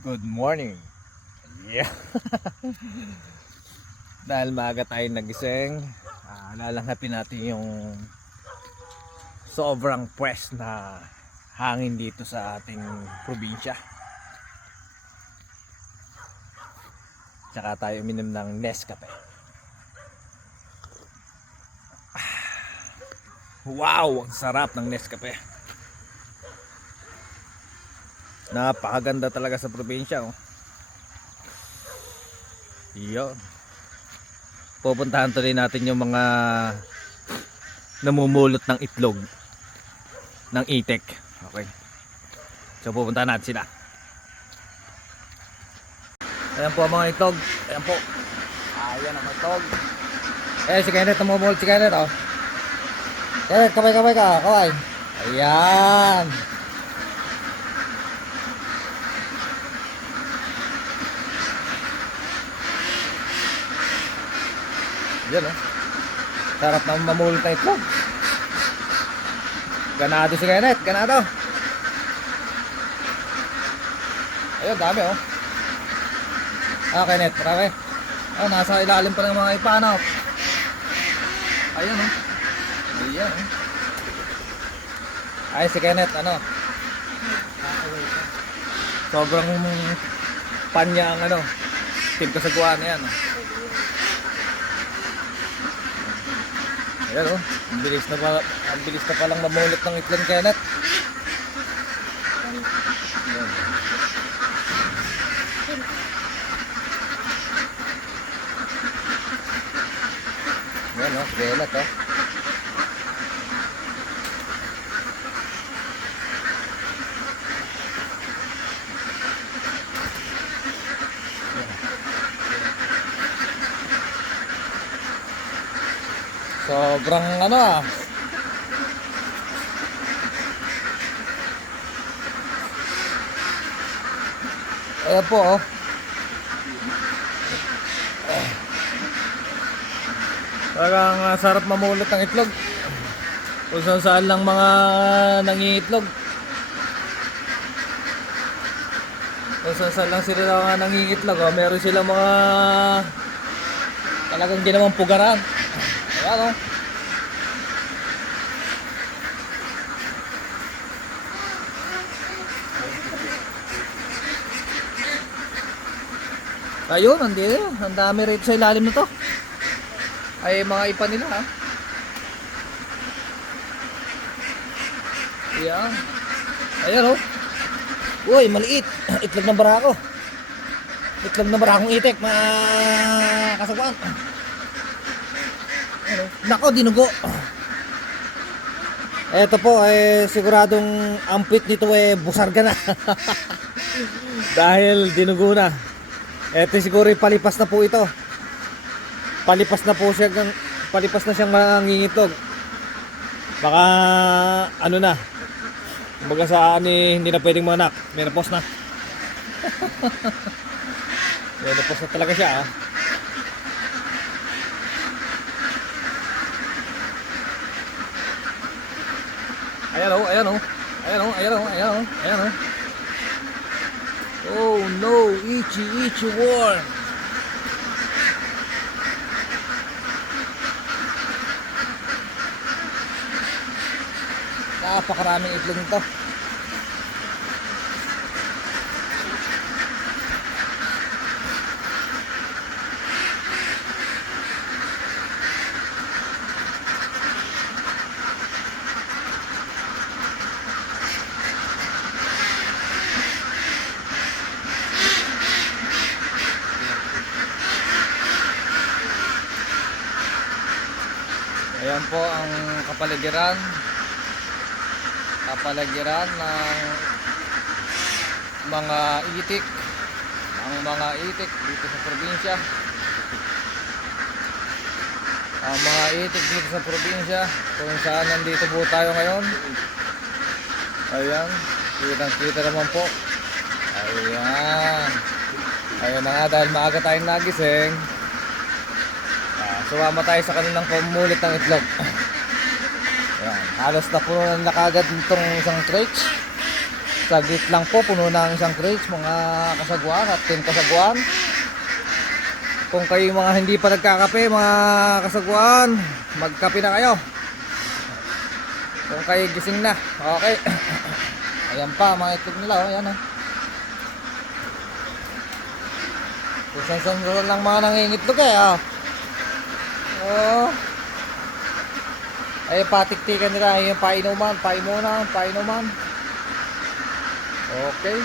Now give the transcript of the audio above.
Good morning. Yeah. Dahil maaga tayong nagising, lalangapin natin yung sobrang pwes na hangin dito sa ating probinsya. Tsaka tayo uminom ng Nescafe. Wow! Ang sarap ng Nescafe. Napakaganda talaga sa probinsya, oh. Yun. Pupuntahan tuloy natin yung mga namumulot ng itlog ng itik. Okay. So pupuntahan natin sila. Ayan po ang mga itlog. Ayan po. Ayan ang mga itlog. Eh si Kenneth namumulot, si Kenneth, oh. Kenneth, kamay ka. Kaway. Ayan. Yan, oh. Sarap na mamulot na itlog. Ganado si Kenneth, ganado. Ayun, dami, oh. Kenneth, marami. Nasa ilalim pa ng mga ipanaw. Ayun, oh. Ayan, oh. Ay, si Kenneth, sobrang panya ang team kasagwaan na yan, oh. Ayan, oh. Ang bilis na palang mamulot ng itlog, Kenneth. Ayan. Ayan, oh. Kenneth, oh. Sobrang Ayan po, oh. Talagang sarap mamulot ng itlog. Kung saan lang mga nangingitlog. Kung saan lang sila nangingitlog, oh. Meron silang mga talagang ginawang pugaran. Ayan, oh. Ayun, nandito. Ang dami rito sa ilalim na to. Ay, mga ipa nila, ha. Ayan. Ayan, oh. Uy, maliit. Itlog ng barako. Itlog ng barakong itik, mga kasagwan. Nako, dinugo. Ito po ay siguradong ampit nito busarga na. Dahil dinugo na. Ito siguro palipas na po ito. Palipas na siyang mangingitlog. Baka na. Kumbaga saan hindi na pwedeng manak. Menopause na. Menopause na talaga siya, ah. Ayan, oh, ayan, oh. Ayan, oh, ayan, oh, ayan, oh, ayan, oh. Oh no, itchy worm. Napakaraming itlog nito. Ayan po ang kapaligiran ng mga itik. Ang mga itik dito sa probinsya. Ang mga itik dito sa probinsya, kung saan nandito po tayo ngayon. Ayan, kita naman po. Ayan. Ayan na nga, dahil maaga tayong nagising. Sumama tayo sa kanilang pumulit ng itlog. Ayan, halos na puno na nakagad itong isang crate. Saglit lang po, puno na ang isang crates, mga kasagwan at 10 kasagwan. Kung kayo mga hindi pa nagkakape, mga kasagwan, magkape na kayo. Kung kayo gising na, okay. Ayan pa, mga itlog nila, oh, ayan, oh. Kung saan lang mga nangingitlog eh, oh. Oh. Ay, patiktikan nila, yung painuman. Okay.